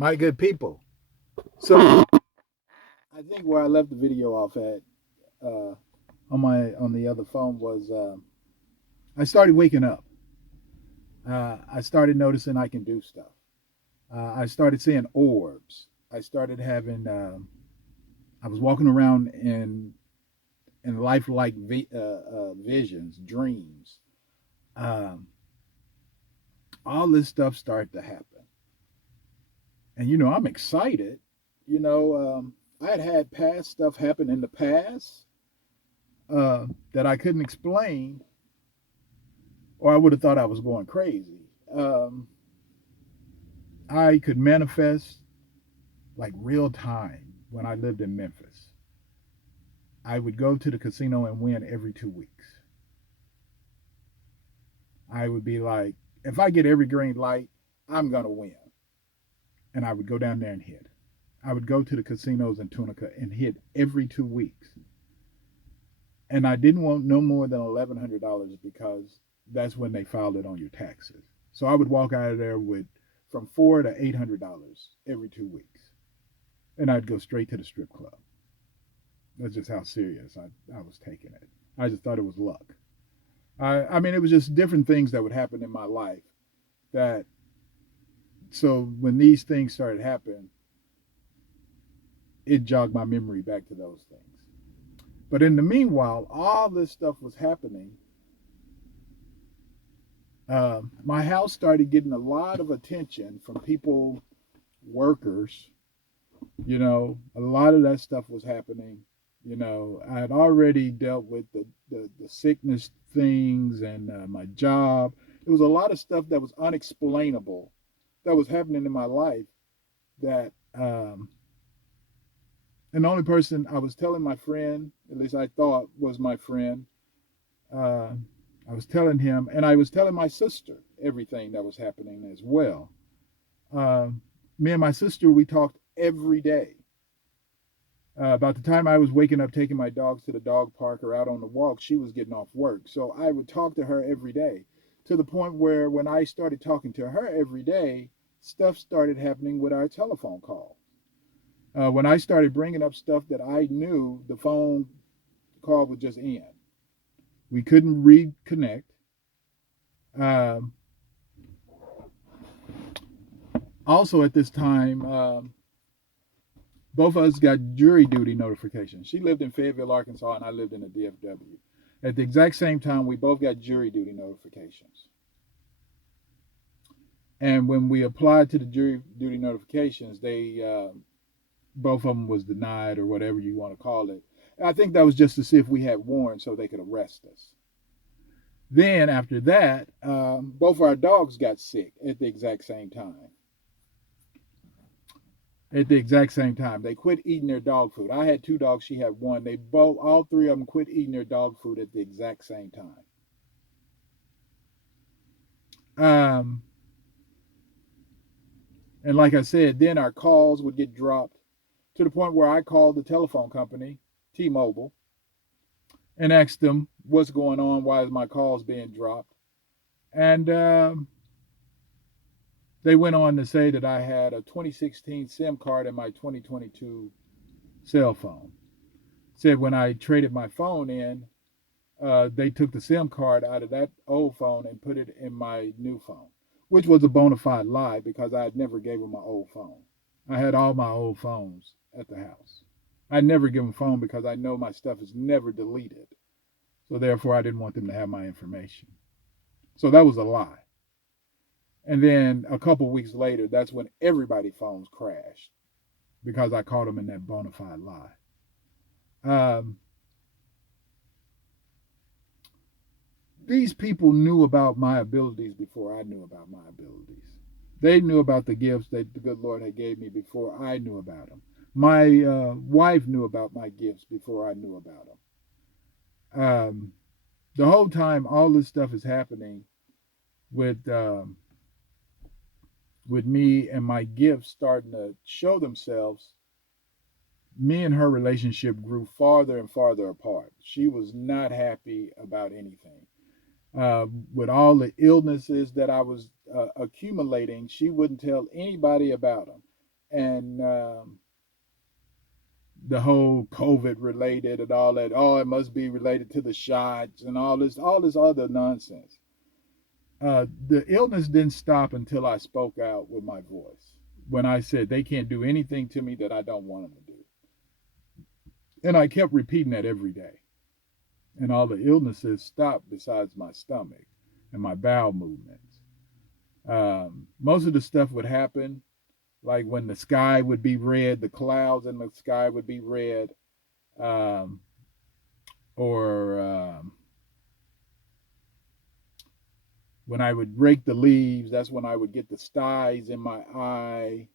My good people. So I think where I left the video off at uh, on the other phone was I started waking up. I started noticing I can do stuff. I started seeing orbs. I started having. I was walking around in lifelike visions, dreams. Um, all this stuff started to happen, and I'm excited. I had past stuff happen in the past that I couldn't explain, or I would have thought I was going crazy. Um, I could manifest like real time when I lived in Memphis. I would go to the casino and win every 2 weeks. I would be like, if I get every green light, I'm going to win. And I would go down there and hit. I would go to the casinos in Tunica and hit every 2 weeks. And I didn't want no more than $1,100 because that's when they filed it on your taxes. So I would walk out of there with from $400 to $800 every 2 weeks, and I'd go straight to the strip club. That's just how serious I was taking it. I just thought it was luck. I mean, it was just different things that would happen in my life that. So when these things started happening, it jogged my memory back to those things. But in the meanwhile, all this stuff was happening. My house started getting a lot of attention from people, workers. A lot of that stuff was happening. I had already dealt with the sickness things and my job. It was a lot of stuff that was unexplainable that was happening in my life that, and the only person I was telling my friend, at least I thought was my friend, uh, I was telling him, and I was telling my sister everything that was happening as well. Uh, Me and my sister, we talked every day. About the time I was waking up, taking my dogs to the dog park or out on the walk, she was getting off work. So I would talk to her every day to the point where when I started talking to her every day, stuff started happening with our telephone call. When I started bringing up stuff that I knew, the phone call would just end. We couldn't reconnect. Um, Also, at this time, both of us got jury duty notifications. She lived in Fayetteville, Arkansas, and I lived in the DFW. At the exact same time, we both got jury duty notifications. And when we applied to the jury duty notifications, they both of them was denied or whatever you want to call it. I think that was just to see if we had warrants so they could arrest us. Then after that, both our dogs got sick at the exact same time. At the exact same time, they quit eating their dog food. I had two dogs; she had one. They both, all three of them, quit eating their dog food at the exact same time. Um, and like I said, then our calls would get dropped to the point where I called the telephone company, T-Mobile, and asked them what's going on. Why is my calls being dropped? And they went on to say that I had a 2016 SIM card in my 2022 cell phone. Said when I traded my phone in, they took the SIM card out of that old phone and put it in my new phone, which was a bona fide lie because I had never gave them my old phone. I had all my old phones at the house. I never give them phone because I know my stuff is never deleted. So therefore, I didn't want them to have my information. So that was a lie. And then a couple weeks later, that's when everybody's phones crashed because I caught them in that bona fide lie. Um, these people knew about my abilities before I knew about my abilities. They knew about the gifts that the good Lord had gave me before I knew about them. My wife knew about my gifts before I knew about them. The whole time, all this stuff is happening with with me and my gifts starting to show themselves. Me and her relationship grew farther and farther apart. She was not happy about anything. With all the illnesses that I was accumulating, she wouldn't tell anybody about them. and the whole COVID related and all that. Oh, it must be related to the shots and all this other nonsense. The illness didn't stop until I spoke out with my voice. When I said they can't do anything to me that I don't want them to do. And I kept repeating that every day. And all the illnesses stopped besides my stomach and my bowel movements. Most of the stuff would happen like when the sky would be red, the clouds in the sky would be red, um, or when I would rake the leaves, that's when I would get the styes in my eye.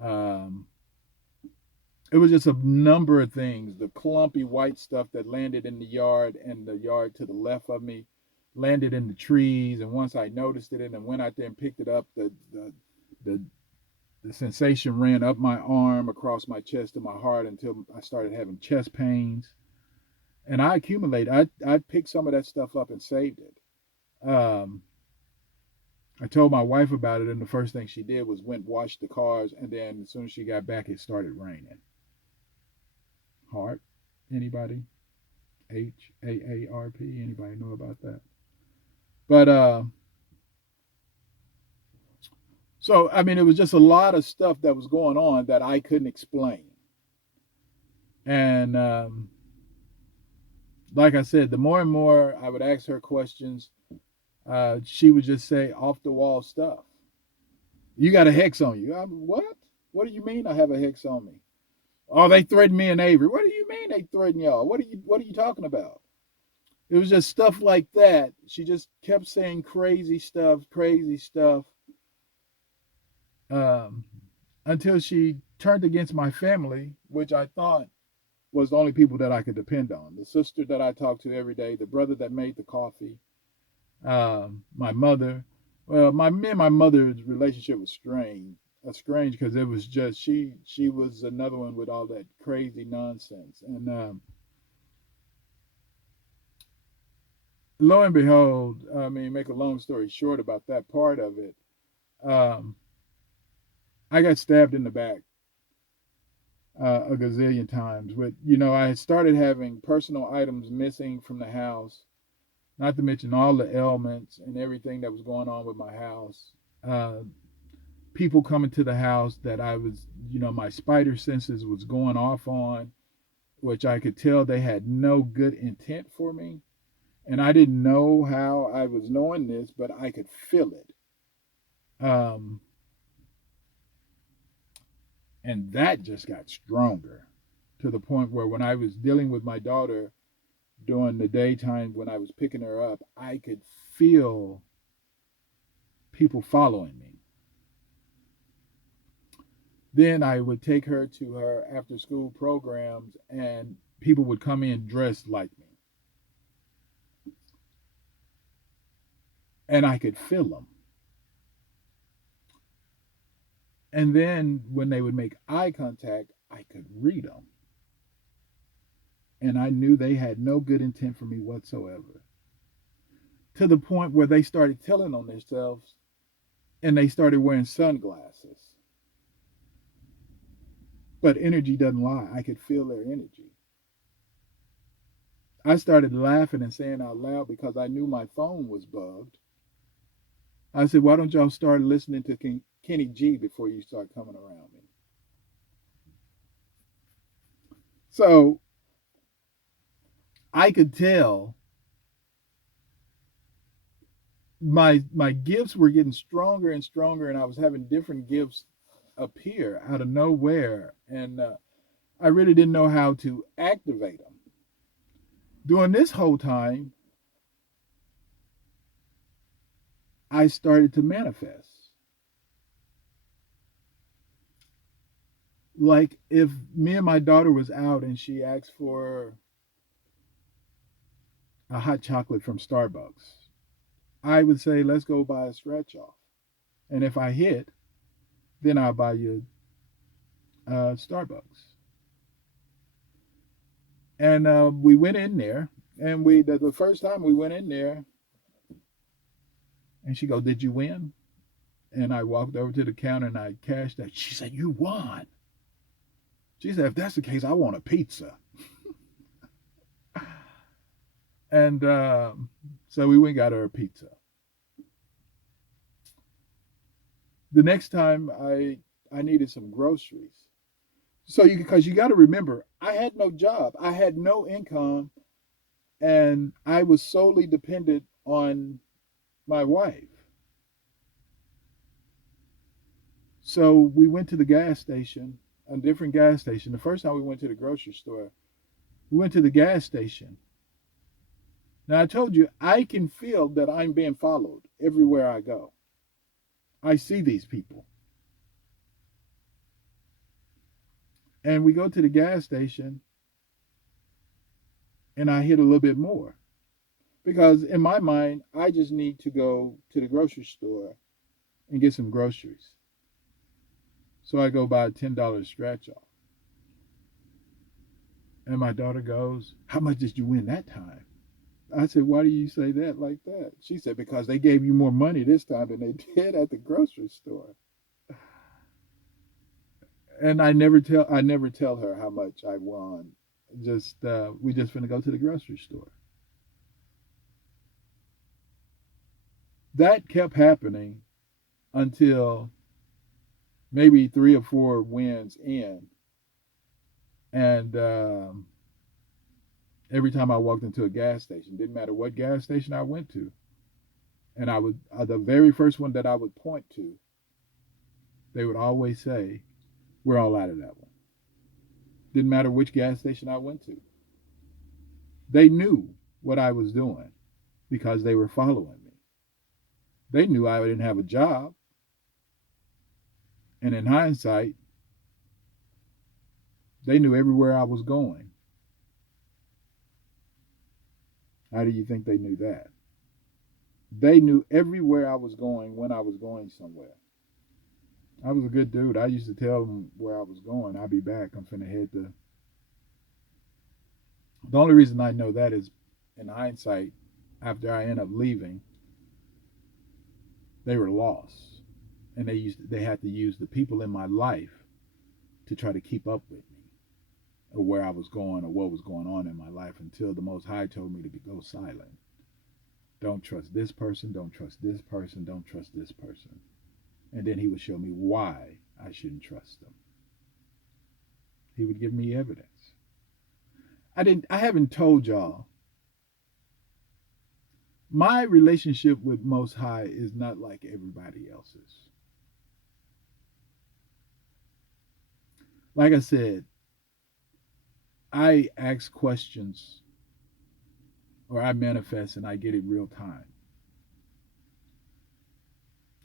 Um, it was just a number of things. The clumpy white stuff that landed in the yard and the yard to the left of me landed in the trees. And once I noticed it and went out there and picked it up, the the sensation ran up my arm, across my chest to my heart until I started having chest pains. And I accumulated. I picked some of that stuff up and saved it. Um, I told my wife about it, and the first thing she did was went wash the cars, and then as soon as she got back, it started raining. Heart? Anybody? HAARP? Anybody know about that? But so I mean, it was just a lot of stuff that was going on that I couldn't explain, and like I said, the more and more I would ask her questions, she would just say off the wall stuff. You got a hex on you. What? What do you mean I have a hex on me? Oh, they threatened me and Avery. What do you mean they threatened y'all? What are you talking about? It was just stuff like that. She just kept saying crazy stuff, um, until she turned against my family, which I thought was the only people that I could depend on. The sister that I talked to every day, the brother that made the coffee, my mother. Well, me and my mother's relationship was strange. Strange because it was just she was another one with all that crazy nonsense. And lo and behold, I mean, make a long story short about that part of it, um, I got stabbed in the back a gazillion times. With I had started having personal items missing from the house, not to mention all the ailments and everything that was going on with my house. Uh, People coming to the house that I was, my spider senses was going off on, which I could tell they had no good intent for me. And I didn't know how I was knowing this, but I could feel it. And that just got stronger to the point where when I was dealing with my daughter during the daytime when I was picking her up, I could feel people following me. Then I would take her to her after school programs, and people would come in dressed like me. And I could feel them. And then when they would make eye contact, I could read them. And I knew they had no good intent for me whatsoever. To the point where they started telling on themselves and they started wearing sunglasses. But energy doesn't lie. I could feel their energy. I started laughing and saying out loud because I knew my phone was bugged. I said, why don't y'all start listening to Kenny G before you start coming around me? So I could tell my gifts were getting stronger and stronger, and I was having different gifts appear out of nowhere, and I really didn't know how to activate them. During this whole time, I started to manifest. Like if me and my daughter was out and she asked for a hot chocolate from Starbucks, I would say, let's go buy a scratch off. And if I hit, then I'll buy you Starbucks. And we went in there, and the first time we went in there, and she goes, "Did you win?" And I walked over to the counter and I cashed that. She said, "You won." She said, "If that's the case, I want a pizza." And so we went and got her a pizza. The next time I needed some groceries. So because you got to remember, I had no job, I had no income, and I was solely dependent on my wife. So we went to the gas station, a different gas station. The first time we went to the grocery store, we went to the gas station. Now I told you I can feel that I'm being followed everywhere I go. I see these people. And we go to the gas station and I hit a little bit more. Because in my mind, I just need to go to the grocery store and get some groceries. So I go buy a $10 scratch off. And my daughter goes, "How much did you win that time?" I said, "Why do you say that like that?" She said, "Because they gave you more money this time than they did at the grocery store." And I never tell her how much I won. Just we just finna go to the grocery store. That kept happening until maybe 3 or 4 wins in, and every time I walked into a gas station, didn't matter what gas station I went to, and I would the very first one that I would point to, they would always say, "We're all out of that one." Didn't matter which gas station I went to. They knew what I was doing because they were following me. They knew I didn't have a job, and in hindsight, they knew everywhere I was going. How do you think they knew that? They knew everywhere I was going when I was going somewhere. I was a good dude. I used to tell them where I was going. I'll be back. I'm finna head to. The only reason I know that is in hindsight, after I end up leaving, they were lost. And they had to use the people in my life to try to keep up with me or where I was going or what was going on in my life until the Most High told me to go silent. Don't trust this person, don't trust this person, don't trust this person. And then he would show me why I shouldn't trust them. He would give me evidence. I haven't told y'all. My relationship with Most High is not like everybody else's. Like I said, I ask questions or I manifest and I get it real time.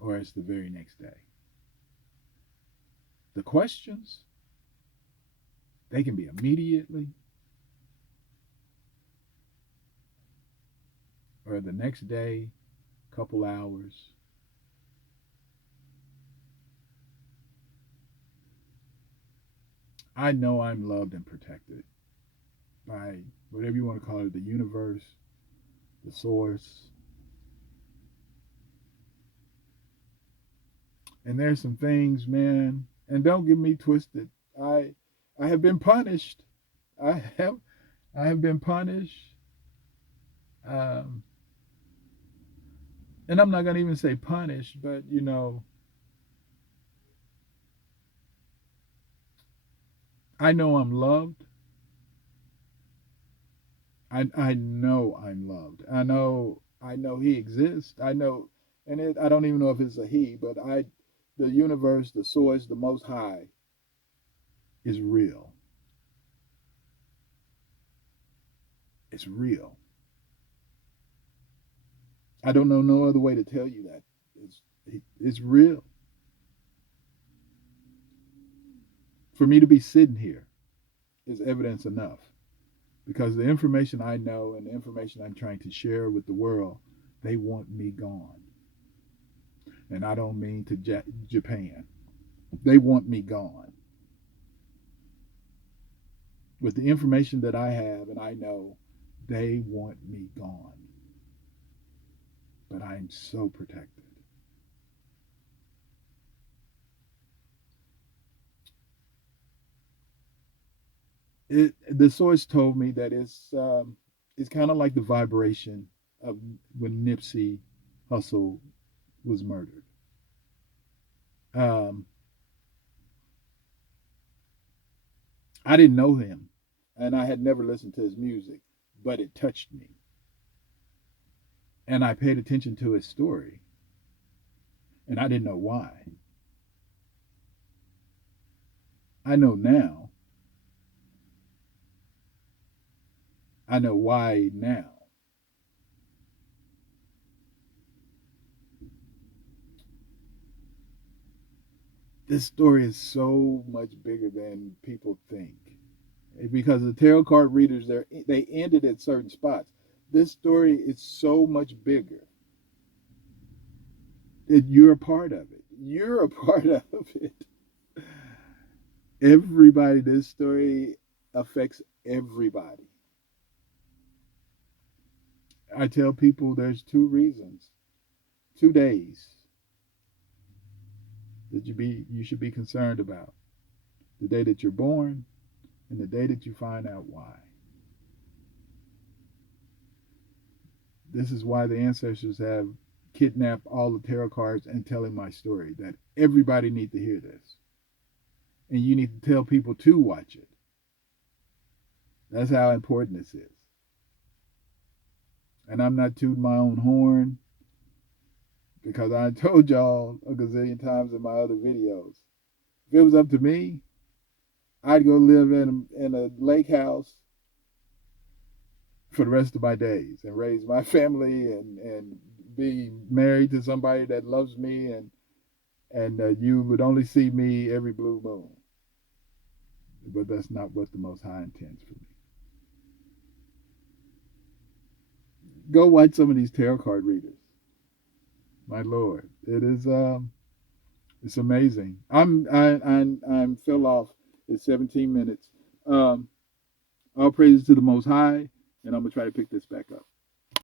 Or it's the very next day. The questions, they can be immediately or the next day, couple hours. I know I'm loved and protected by whatever you want to call it, the universe, the source. And there's some things, man, and don't get me twisted. I I have been punished. I have I have been punished. Um, and I'm not gonna even say punished, but I know I'm loved. I know I'm loved. I know he exists. I know, and I don't even know if it's a he, but the universe, the source, the Most High is real. It's real. I don't know no other way to tell you that. It's real. For me to be sitting here is evidence enough because the information I know and the information I'm trying to share with the world, they want me gone. And I don't mean to Japan. They want me gone. With the information that I have and I know, they want me gone. But I'm so protected. The source told me that it's kind of like the vibration of when Nipsey Hussle was murdered. Um, I didn't know him, and I had never listened to his music, but it touched me, and I paid attention to his story, and I didn't know why. I know now. I know why now. This story is so much bigger than people think. Because the tarot card readers, they ended at certain spots. This story is so much bigger that you're a part of it. You're a part of it. Everybody, this story affects everybody. I tell people there's two reasons, 2 days that you should be concerned about. The day that you're born and the day that you find out why. This is why the ancestors have kidnapped all the tarot cards and telling my story, that everybody needs to hear this. And you need to tell people to watch it. That's how important this is. And I'm not tooting my own horn because I told y'all a gazillion times in my other videos. If it was up to me, I'd go live in a lake house for the rest of my days and raise my family and be married to somebody that loves me, and you would only see me every blue moon. But that's not what the Most High intends for me. Go watch some of these tarot card readers. My Lord, it's amazing. I'm fell off. It's 17 minutes. All praises to the Most High, and I'm gonna try to pick this back up.